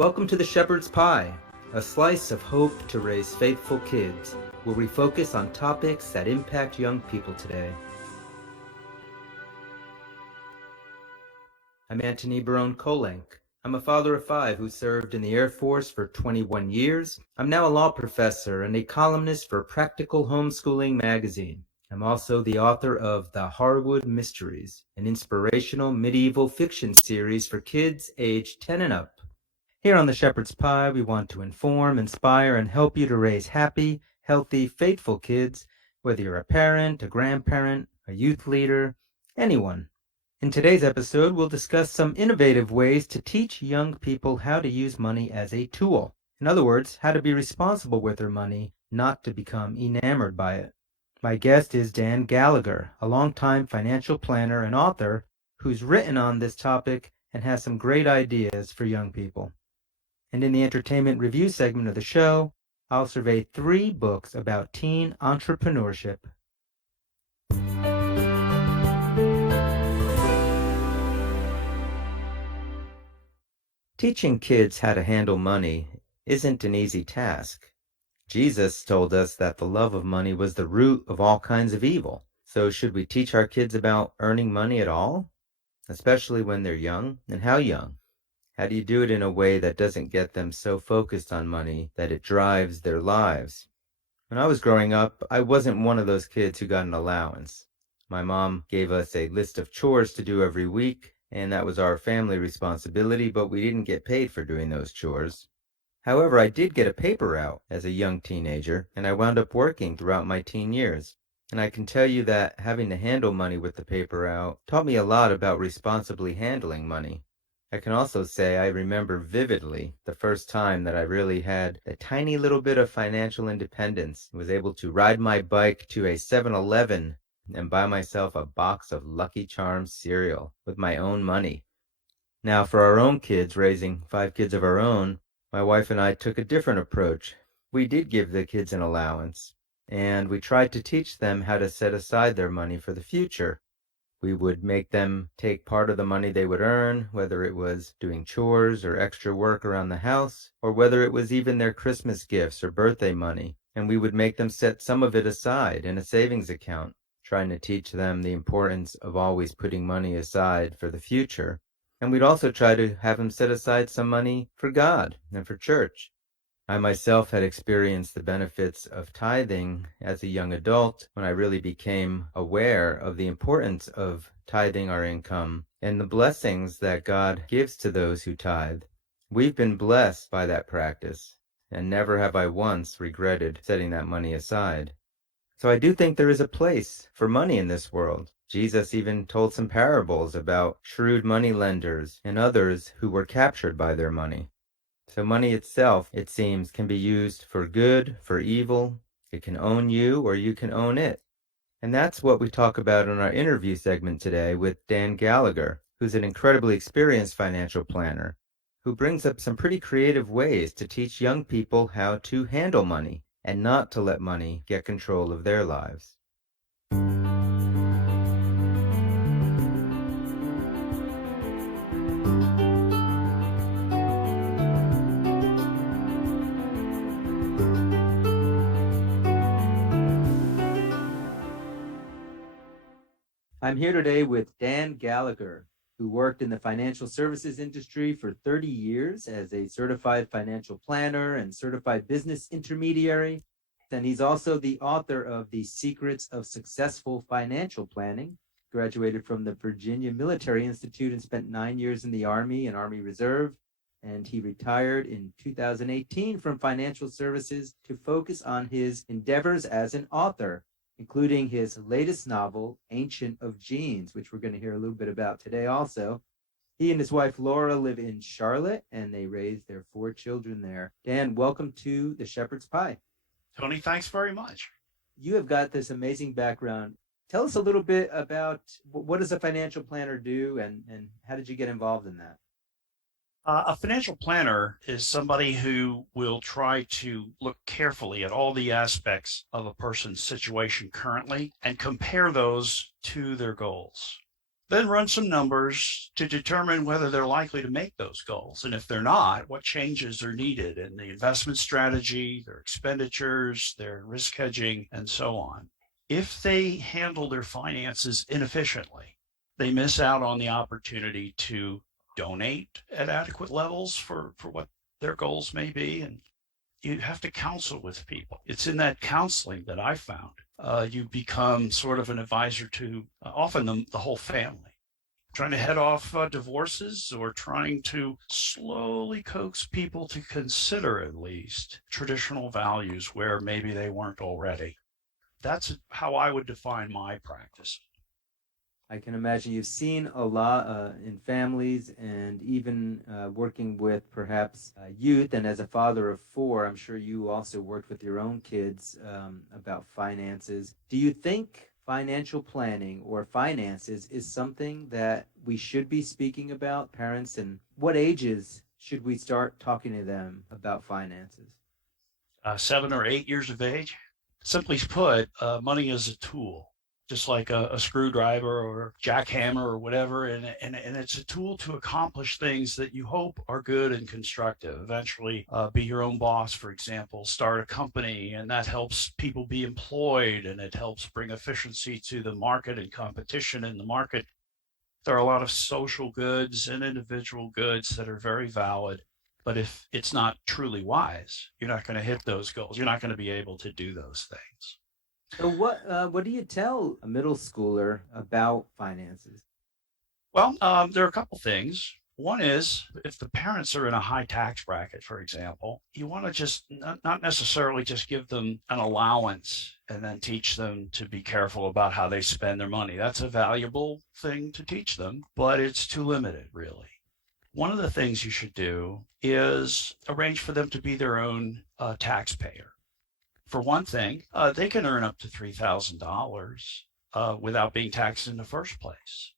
Welcome to the Shepherd's Pie, a slice of hope to raise faithful kids, where we focus on topics that impact young people today. I'm Antony Barone Kolenc. I'm a father of 5 who served in the Air Force for 21 years. I'm now a law professor and a columnist for Practical Homeschooling magazine. I'm also the author of The Harwood Mysteries, an inspirational medieval fiction series for kids aged 10 and up. Here on the Shepherd's Pie, we want to inform, inspire, and help you to raise happy, healthy, faithful kids, whether you're a parent, a grandparent, a youth leader, anyone. In today's episode, we'll discuss some innovative ways to teach young people how to use money as a tool. In other words, how to be responsible with their money, not to become enamored by it. My guest is Dan Gallagher, a longtime financial planner and author who's written on this topic and has some great ideas for young people. And in the entertainment review segment of the show, I'll survey 3 books about teen entrepreneurship. Teaching kids how to handle money isn't an easy task. Jesus told us that the love of money was the root of all kinds of evil. So should we teach our kids about earning money at all? Especially when they're young? And how young? How do you do it in a way that doesn't get them so focused on money that it drives their lives? When I was growing up, I wasn't one of those kids who got an allowance. My mom gave us a list of chores to do every week, and that was our family responsibility, but we didn't get paid for doing those chores. However, I did get a paper route as a young teenager, and I wound up working throughout my teen years. And I can tell you that having to handle money with the paper route taught me a lot about responsibly handling money. I can also say I remember vividly the first time that I really had a tiny little bit of financial independence, was able to ride my bike to a 7-Eleven and buy myself a box of Lucky Charms cereal with my own money. Now, for our own kids, raising 5 kids of our own, my wife and I took a different approach. We did give the kids an allowance, and we tried to teach them how to set aside their money for the future. We would make them take part of the money they would earn, whether it was doing chores or extra work around the house, or whether it was even their Christmas gifts or birthday money, and we would make them set some of it aside in a savings account, trying to teach them the importance of always putting money aside for the future. And we'd also try to have them set aside some money for God and for church. I myself had experienced the benefits of tithing as a young adult when I really became aware of the importance of tithing our income and the blessings that God gives to those who tithe. We've been blessed by that practice, and never have I once regretted setting that money aside. So I do think there is a place for money in this world. Jesus even told some parables about shrewd money lenders and others who were captured by their money. So money itself, it seems, can be used for good, for evil. It can own you or you can own it. And that's what we talk about in our interview segment today with Dan Gallagher, who's an incredibly experienced financial planner, who brings up some pretty creative ways to teach young people how to handle money and not to let money get control of their lives. I'm here today with Dan Gallagher, who worked in the financial services industry for 30 years as a certified financial planner and certified business intermediary. And he's also the author of The Secrets of Successful Financial Planning, graduated from the Virginia Military Institute and spent 9 years in the Army and Army Reserve. And he retired in 2018 from financial services to focus on his endeavors as an author, including his latest novel, Ancient of Genes, which we're going to hear a little bit about today also. He and his wife, Laura, live in Charlotte, and they raise their 4 children there. Dan, welcome to the Shepherd's Pie. Tony, thanks very much. You have got this amazing background. Tell us a little bit about what does a financial planner do, and how did you get involved in that? A financial planner is somebody who will try to look carefully at all the aspects of a person's situation currently and compare those to their goals. Then run some numbers to determine whether they're likely to make those goals. And if they're not, what changes are needed in the investment strategy, their expenditures, their risk hedging, and so on. If they handle their finances inefficiently, they miss out on the opportunity to donate at adequate levels for what their goals may be. And you have to counsel with people. It's in that counseling that I found you become sort of an advisor to often the whole family, trying to head off divorces or trying to slowly coax people to consider at least traditional values where maybe they weren't already. That's how I would define my practice. I can imagine you've seen a lot in families and even working with perhaps youth. And as a father of four, I'm sure you also worked with your own kids about finances. Do you think financial planning or finances is something that we should be speaking about, parents? And what ages should we start talking to them about finances? 7 or 8 years of age. Simply put, money is a tool, just like a screwdriver or jackhammer or whatever. And it's a tool to accomplish things that you hope are good and constructive. Eventually, be your own boss, for example, start a company, and that helps people be employed, and it helps bring efficiency to the market and competition in the market. There are a lot of social goods and individual goods that are very valid. But if it's not truly wise, you're not going to hit those goals. You're not going to be able to do those things. So what do you tell a middle schooler about finances? Well, there are a couple things. One is if the parents are in a high tax bracket, for example, you want to just not necessarily just give them an allowance and then teach them to be careful about how they spend their money. That's a valuable thing to teach them, but it's too limited, really. One of the things you should do is arrange for them to be their own taxpayer. For one thing, they can earn up to $3,000 without being taxed in the first place.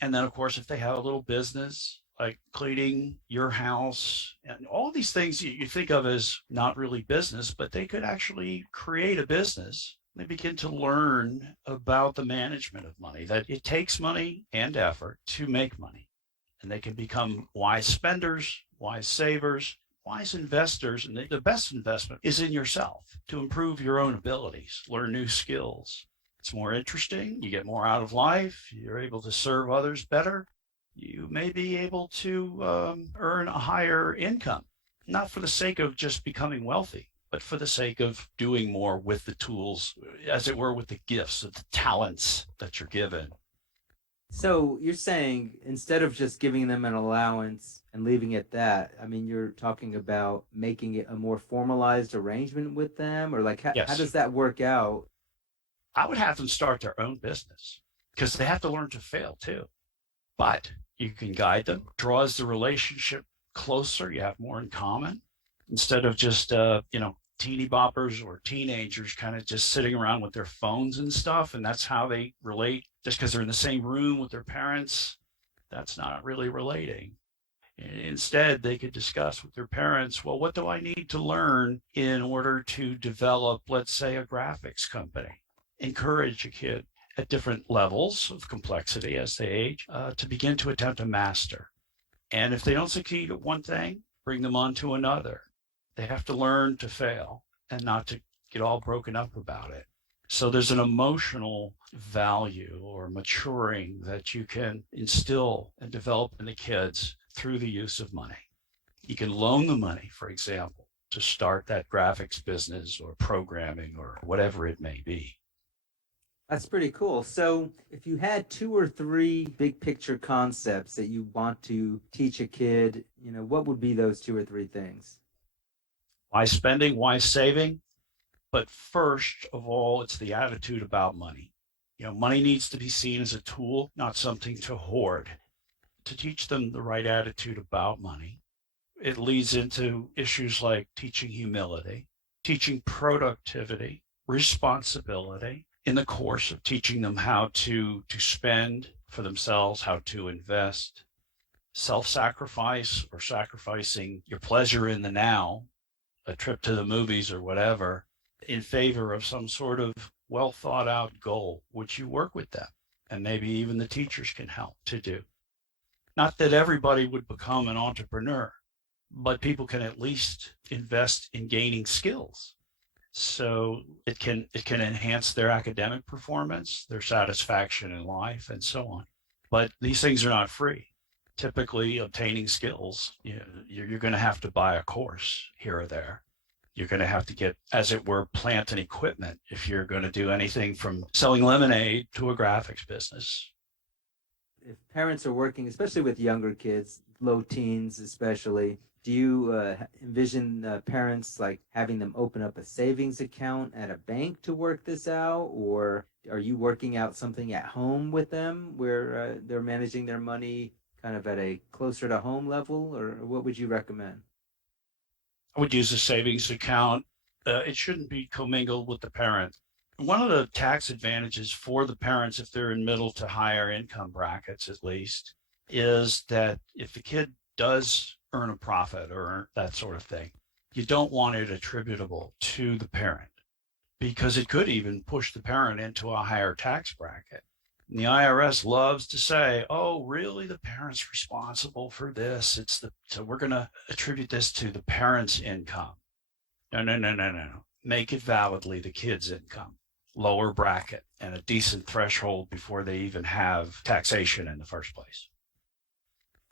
And then, of course, if they have a little business like cleaning your house and all these things you think of as not really business, but they could actually create a business. They begin to learn about the management of money, that it takes money and effort to make money. And they can become wise spenders, wise savers, wise investors. And the best investment is in yourself to improve your own abilities, learn new skills. It's more interesting. You get more out of life. You're able to serve others better. You may be able to earn a higher income, not for the sake of just becoming wealthy, but for the sake of doing more with the tools, as it were, with the gifts, the talents that you're given. So you're saying instead of just giving them an allowance and leaving it at that, I mean, you're talking about making it a more formalized arrangement with them, or like how Yes, does that work out? I would have them start their own business because they have to learn to fail too. But you can guide them, draws the relationship closer. You have more in common instead of just, teeny boppers or teenagers kind of just sitting around with their phones and stuff. And that's how they relate just because they're in the same room with their parents. That's not really relating. Instead, they could discuss with their parents, well, what do I need to learn in order to develop, let's say, a graphics company? Encourage a kid at different levels of complexity as they age to begin to attempt to master. And if they don't succeed at one thing, bring them on to another. They have to learn to fail and not to get all broken up about it. So there's an emotional value or maturing that you can instill and develop in the kids through the use of money. You can loan the money, for example, to start that graphics business or programming or whatever it may be. That's pretty cool. So if you had two or three big picture concepts that you want to teach a kid, what would be those two or three things? Why spending, why saving? But first of all, it's the attitude about money. Money needs to be seen as a tool, not something to hoard. To teach them the right attitude about money, it leads into issues like teaching humility, teaching productivity, responsibility, in the course of teaching them how to spend for themselves, how to invest, self-sacrifice or sacrificing your pleasure in the now, a trip to the movies or whatever, in favor of some sort of well thought out goal, which you work with them. and maybe even the teachers can help to do. Not that everybody would become an entrepreneur, but people can at least invest in gaining skills. So it can enhance their academic performance, their satisfaction in life, and so on. But these things are not free. Typically, obtaining skills, you're going to have to buy a course here or there. You're going to have to get, as it were, plant and equipment if you're going to do anything from selling lemonade to a graphics business. If parents are working, especially with younger kids, low teens especially, do you envision parents like having them open up a savings account at a bank to work this out, or are you working out something at home with them where they're managing their money kind of at a closer to home level, or what would you recommend? I would use a savings account. It shouldn't be commingled with the parent. One of the tax advantages for the parents, if they're in middle to higher income brackets at least, is that if the kid does earn a profit or that sort of thing, you don't want it attributable to the parent, because it could even push the parent into a higher tax bracket. And the IRS loves to say, oh, really, the parent's responsible for this. So we're going to attribute this to the parent's income. No. Make it validly the kid's income, lower bracket, and a decent threshold before they even have taxation in the first place.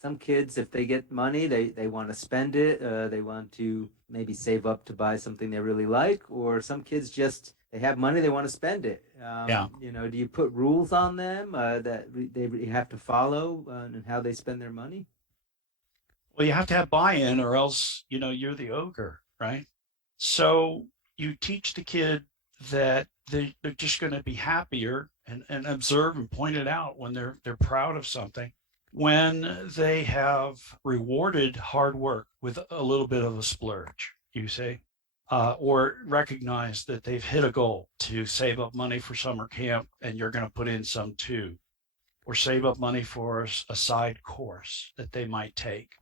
Some kids, if they get money, they want to spend it. They want to maybe save up to buy something they really like, or some kids just, they have money, they want to spend it. Yeah. Do you put rules on them that they have to follow and how they spend their money? Well, you have to have buy-in, or else, you're the ogre, right? So you teach the kid that they're just going to be happier and observe and point it out when they're proud of something, when they have rewarded hard work with a little bit of a splurge, you say, or recognize that they've hit a goal to save up money for summer camp, and you're going to put in some too, or save up money for a side course that they might take,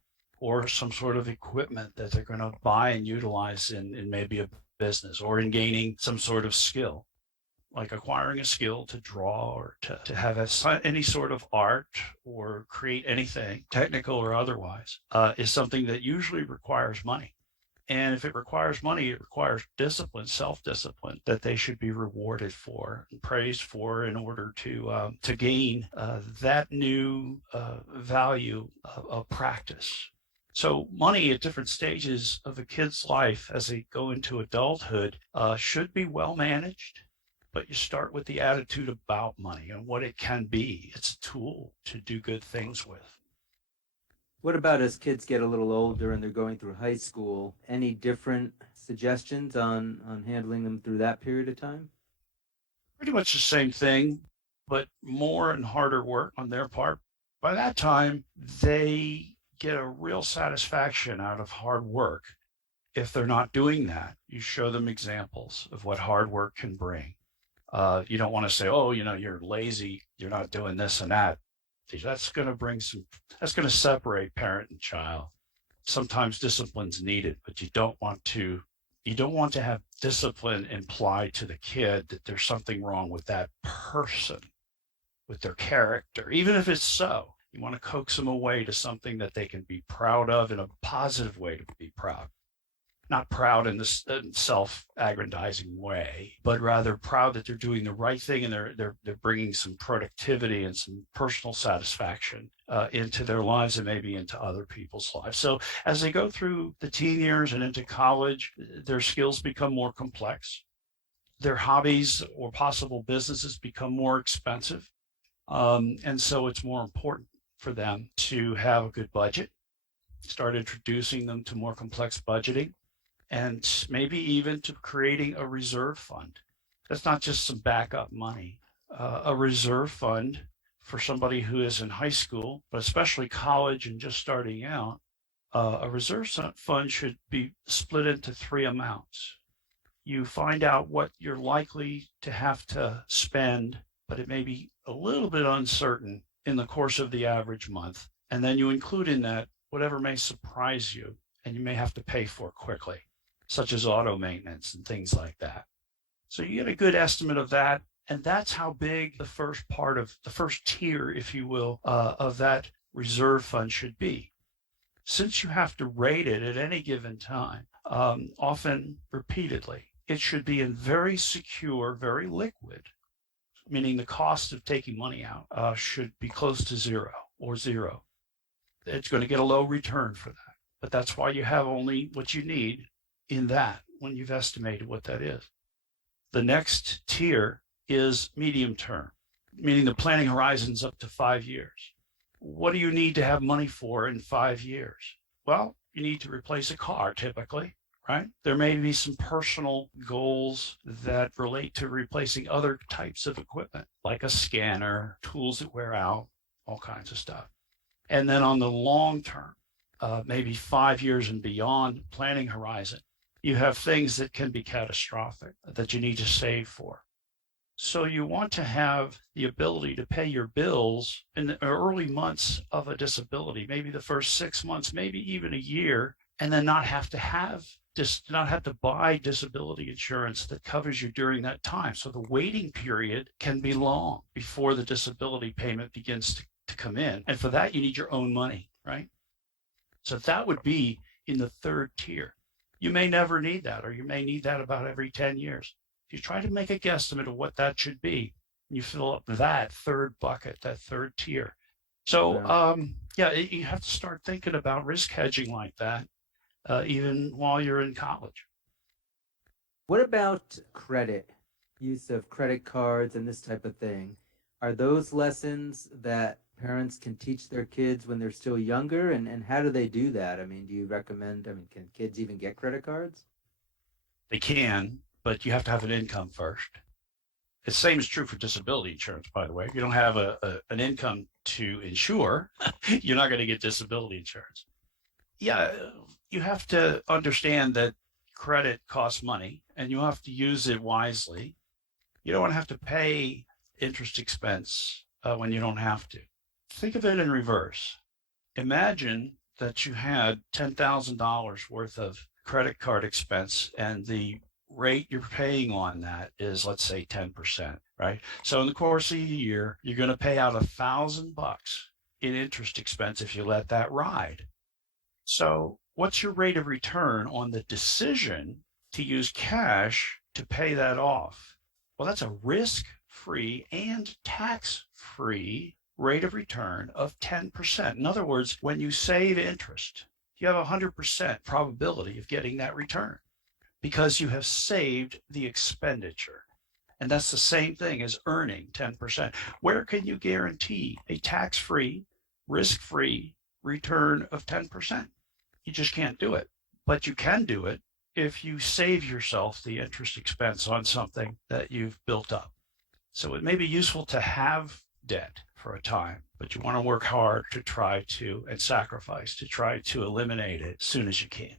or some sort of equipment that they're going to buy and utilize in maybe a business, or in gaining some sort of skill, like acquiring a skill to draw, or to have any sort of art, or create anything, technical or otherwise, is something that usually requires money. And if it requires money, it requires discipline, self-discipline, that they should be rewarded for and praised for in order to gain that new value of practice. So money at different stages of a kid's life as they go into adulthood should be well managed. But you start with the attitude about money and what it can be. It's a tool to do good things with. What about as kids get a little older and they're going through high school? Any different suggestions on handling them through that period of time? Pretty much the same thing, but more and harder work on their part. By that time, they get a real satisfaction out of hard work. If they're not doing that, you show them examples of what hard work can bring. You don't want to say, oh, you're lazy, you're not doing this and that. That's going to separate parent and child. Sometimes discipline's needed, but you don't want to have discipline implied to the kid that there's something wrong with that person, with their character. Even if it's so, you want to coax them away to something that they can be proud of, in a positive way to be proud. Not proud in this self-aggrandizing way, but rather proud that they're doing the right thing, and they're bringing some productivity and some personal satisfaction into their lives, and maybe into other people's lives. So as they go through the teen years and into college, their skills become more complex. Their hobbies or possible businesses become more expensive. And so it's more important for them to have a good budget, start introducing them to more complex budgeting, and maybe even to creating a reserve fund. That's not just some backup money. A reserve fund for somebody who is in high school, but especially college and just starting out, a reserve fund should be split into three amounts. You find out what you're likely to have to spend, but it may be a little bit uncertain in the course of the average month. And then you include in that whatever may surprise you and you may have to pay for quickly, such as auto maintenance and things like that. So you get a good estimate of that, And that's how big the first part of the first tier, if you will, of that reserve fund should be. Since you have to rate it at any given time, often repeatedly, it should be in very secure, very liquid, meaning the cost of taking money out should be close to zero or zero. It's going to get a low return for that. But that's why you have only what you need in that when you've estimated what that is. The next tier is medium term, meaning the planning horizon's up to 5 years. What do you need to have money for in 5 years? Well, you need to replace a car typically, right? There may be some personal goals that relate to replacing other types of equipment, like a scanner, tools that wear out, all kinds of stuff. And then on the long term, maybe 5 years and beyond planning horizon, you have things that can be catastrophic that you need to save for. So you want to have the ability to pay your bills in the early months of a disability, maybe the first 6 months, maybe even a year, and then not have to buy disability insurance that covers you during that time. So the waiting period can be long before the disability payment begins to come in. And for that, you need your own money, right? So that would be in the third tier. You may never need that, or you may need that about every 10 years. If you try to make a guesstimate of what that should be, you fill up that third bucket, that third tier. So, you have to start thinking about risk hedging like that, even while you're in college. What about credit, use of credit cards and this type of thing? Are those lessons that parents can teach their kids when they're still younger? And how do they do that? I mean, do you recommend, can kids even get credit cards? They can, but you have to have an income first. The same is true for disability insurance, by the way. If you don't have an income to insure, you're not going to get disability insurance. Yeah, you have to understand that credit costs money and you have to use it wisely. You don't want to have to pay interest expense when you don't have to. Think of it in reverse. Imagine that you had $10,000 worth of credit card expense and the rate you're paying on that is, let's say, 10%, right? So in the course of a year, you're going to pay out $1,000 in interest expense if you let that ride. So what's your rate of return on the decision to use cash to pay that off? Well, that's a risk-free and tax-free rate of return of 10%. In other words, when you save interest, you have a 100% probability of getting that return because you have saved the expenditure. And that's the same thing as earning 10%. Where can you guarantee a tax-free, risk-free return of 10%? You just can't do it. But you can do it if you save yourself the interest expense on something that you've built up. So it may be useful to have debt for a time, but you want to work hard to try to, and sacrifice to try to eliminate it as soon as you can.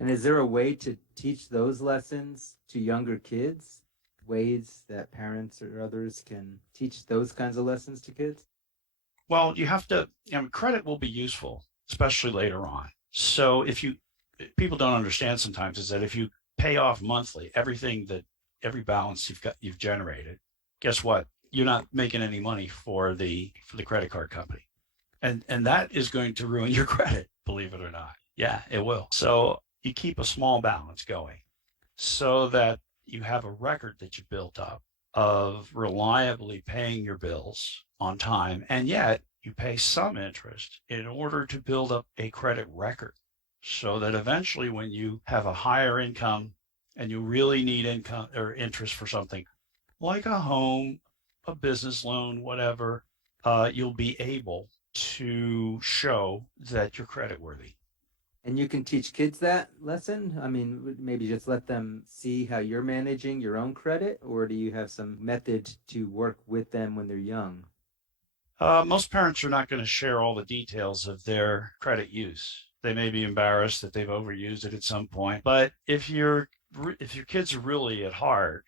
And is there a way to teach those lessons to younger kids? Ways that parents or others can teach those kinds of lessons to kids? Well, you have to, credit will be useful, especially later on. So people don't understand sometimes is that if you pay off monthly, every balance you've generated, guess what? You're not making any money for the credit card company. And that is going to ruin your credit, believe it or not. Yeah, it will. So you keep a small balance going so that you have a record that you built up of reliably paying your bills on time, and yet you pay some interest in order to build up a credit record so that eventually when you have a higher income and you really need income or interest for something like a home, a business loan, whatever, you'll be able to show that you're creditworthy. And you can teach kids that lesson? Maybe just let them see how you're managing your own credit, or do you have some method to work with them when they're young? Most parents are not going to share all the details of their credit use. They may be embarrassed that they've overused it at some point. But if your kids are really at heart,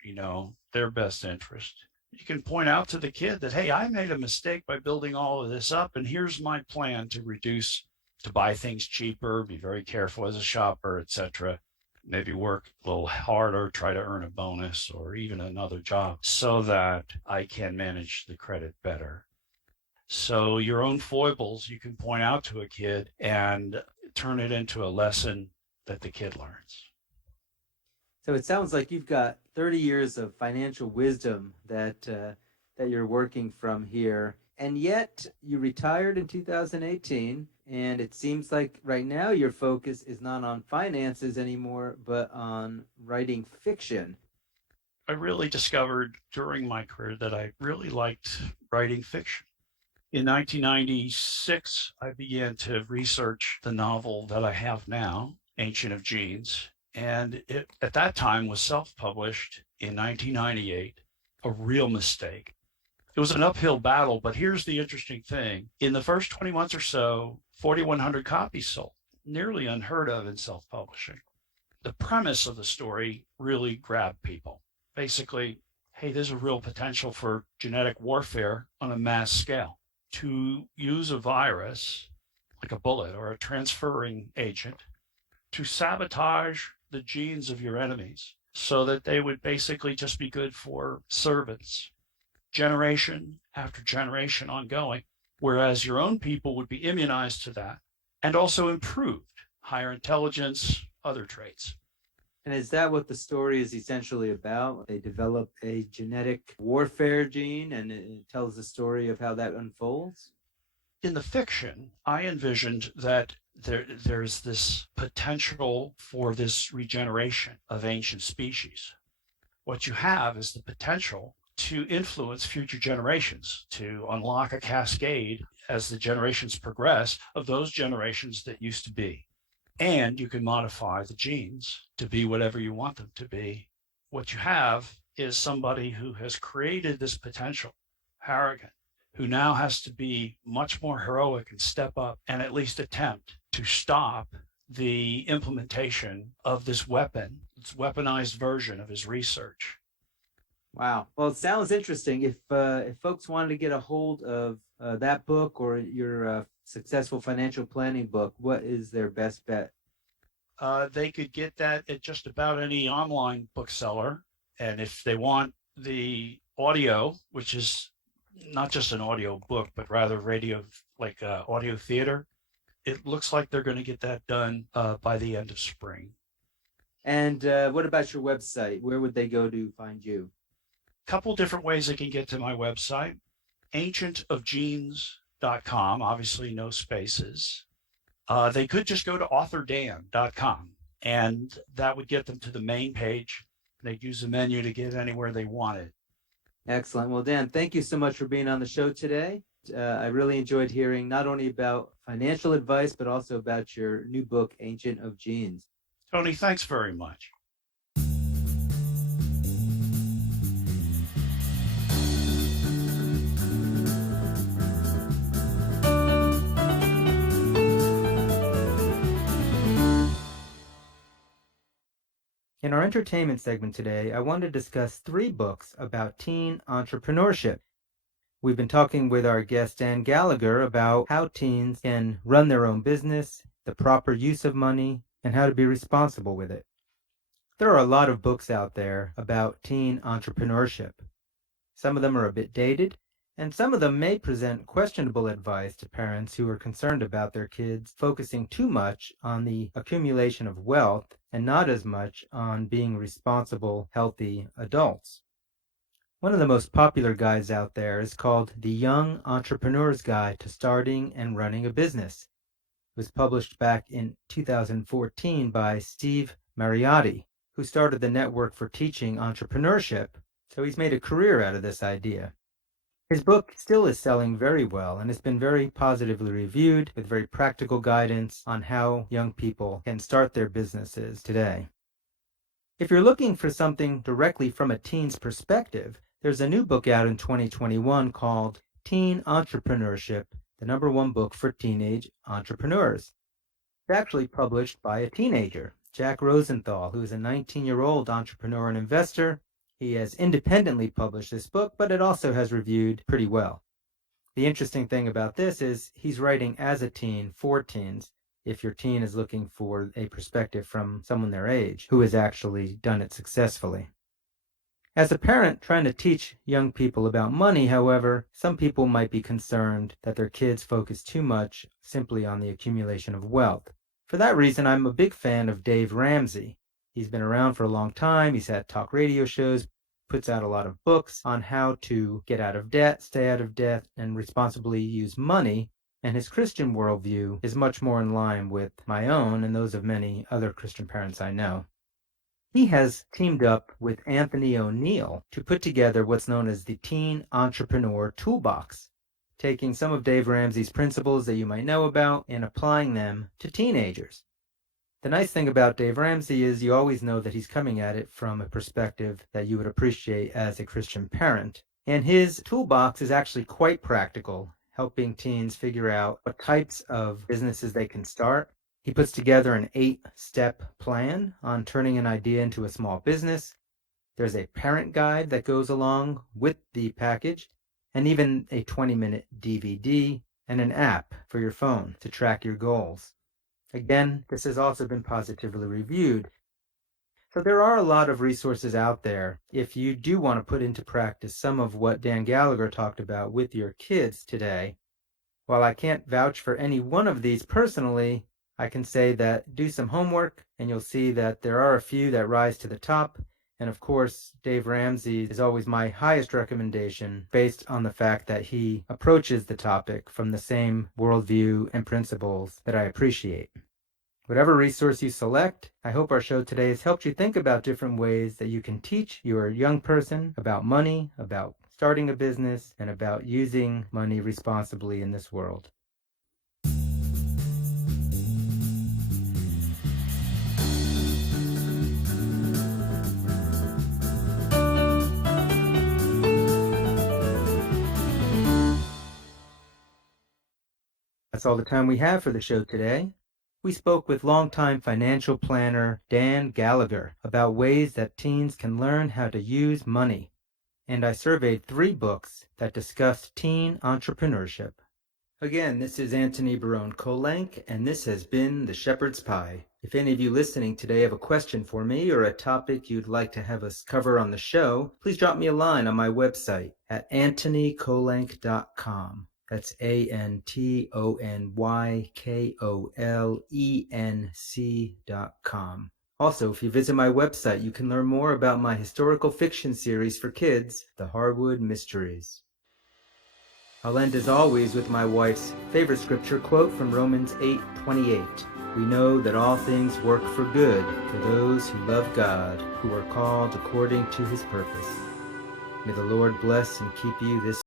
their best interest, you can point out to the kid that, hey, I made a mistake by building all of this up, and here's my plan to buy things cheaper, be very careful as a shopper, etc. maybe work a little harder, try to earn a bonus or even another job so that I can manage the credit better. So your own foibles you can point out to a kid and turn it into a lesson that the kid learns. So it sounds like you've got 30 years of financial wisdom that you're working from here, and yet you retired in 2018, and it seems like right now your focus is not on finances anymore, but on writing fiction. I really discovered during my career that I really liked writing fiction. In 1996, I began to research the novel that I have now, Ancient of Genes, and it at that time was self-published in 1998, a real mistake. It was an uphill battle, but here's the interesting thing. In the first 20 months or so, 4,100 copies sold, nearly unheard of in self-publishing. The premise of the story really grabbed people. Basically, hey, there's a real potential for genetic warfare on a mass scale. To use a virus, like a bullet or a transferring agent, to sabotage the genes of your enemies so that they would basically just be good for servants, generation after generation ongoing, whereas your own people would be immunized to that and also improved, higher intelligence, other traits. And is that what the story is essentially about? They develop a genetic warfare gene, and it tells the story of how that unfolds? In the fiction, I envisioned that there's this potential for this regeneration of ancient species. What you have is the potential to influence future generations, to unlock a cascade as the generations progress of those generations that used to be. And you can modify the genes to be whatever you want them to be. What you have is somebody who has created this potential, Harrigan, who now has to be much more heroic and step up and at least attempt to stop the implementation of this weapon, this weaponized version of his research. Wow. Well, it sounds interesting. If folks wanted to get a hold of that book or your successful financial planning book, what is their best bet? They could get that at just about any online bookseller. And if they want the audio, which is not just an audio book, but rather radio, like audio theater, it looks like they're going to get that done by the end of spring. And what about your website? Where would they go to find you? Couple different ways they can get to my website. ancientofgenes.com, obviously no spaces. They could just go to authordan.com, and that would get them to the main page. They'd use the menu to get anywhere they wanted. Excellent. Well, Dan, thank you so much for being on the show today. I really enjoyed hearing not only about financial advice, but also about your new book, Ancient of Genes. Tony, thanks very much. In our entertainment segment today, I want to discuss 3 books about teen entrepreneurship. We've been talking with our guest Dan Gallagher about how teens can run their own business, the proper use of money, and how to be responsible with it. There are a lot of books out there about teen entrepreneurship. Some of them are a bit dated, and some of them may present questionable advice to parents who are concerned about their kids focusing too much on the accumulation of wealth and not as much on being responsible, healthy adults. One of the most popular guides out there is called The Young Entrepreneur's Guide to Starting and Running a Business. It was published back in 2014 by Steve Mariotti, who started the Network for Teaching Entrepreneurship, so he's made a career out of this idea. His book still is selling very well, and it's been very positively reviewed with very practical guidance on how young people can start their businesses today. If you're looking for something directly from a teen's perspective, there's a new book out in 2021 called Teen Entrepreneurship, the #1 book for teenage entrepreneurs. It's actually published by a teenager, Jack Rosenthal, who is a 19-year-old entrepreneur and investor. He has independently published this book, but it also has reviewed pretty well. The interesting thing about this is he's writing as a teen for teens, if your teen is looking for a perspective from someone their age who has actually done it successfully. As a parent trying to teach young people about money, however, some people might be concerned that their kids focus too much simply on the accumulation of wealth. For that reason, I'm a big fan of Dave Ramsey. He's been around for a long time. He's had talk radio shows, puts out a lot of books on how to get out of debt, stay out of debt, and responsibly use money. And his Christian worldview is much more in line with my own and those of many other Christian parents I know. He has teamed up with Anthony O'Neill to put together what's known as the Teen Entrepreneur Toolbox, taking some of Dave Ramsey's principles that you might know about and applying them to teenagers. The nice thing about Dave Ramsey is you always know that he's coming at it from a perspective that you would appreciate as a Christian parent. And his toolbox is actually quite practical, helping teens figure out what types of businesses they can start. He puts together an 8-step plan on turning an idea into a small business. There's a parent guide that goes along with the package, and even a 20-minute DVD and an app for your phone to track your goals. Again, this has also been positively reviewed. So there are a lot of resources out there if you do want to put into practice some of what Dan Gallagher talked about with your kids today. While I can't vouch for any one of these personally, I can say that do some homework and you'll see that there are a few that rise to the top. And of course, Dave Ramsey is always my highest recommendation based on the fact that he approaches the topic from the same worldview and principles that I appreciate. Whatever resource you select, I hope our show today has helped you think about different ways that you can teach your young person about money, about starting a business, and about using money responsibly in this world. That's all the time we have for the show today. We spoke with longtime financial planner Dan Gallagher about ways that teens can learn how to use money. And I surveyed 3 books that discussed teen entrepreneurship. Again, this is Antony Barone Kolenc, and this has been The Shepherd's Pie. If any of you listening today have a question for me or a topic you'd like to have us cover on the show, please drop me a line on my website at antonykolenc.com. That's ANTONYKOLENC.com. Also, if you visit my website, you can learn more about my historical fiction series for kids, The Harwood Mysteries. I'll end as always with my wife's favorite scripture quote from Romans 8:28. We know that all things work for good for those who love God, who are called according to his purpose. May the Lord bless and keep you this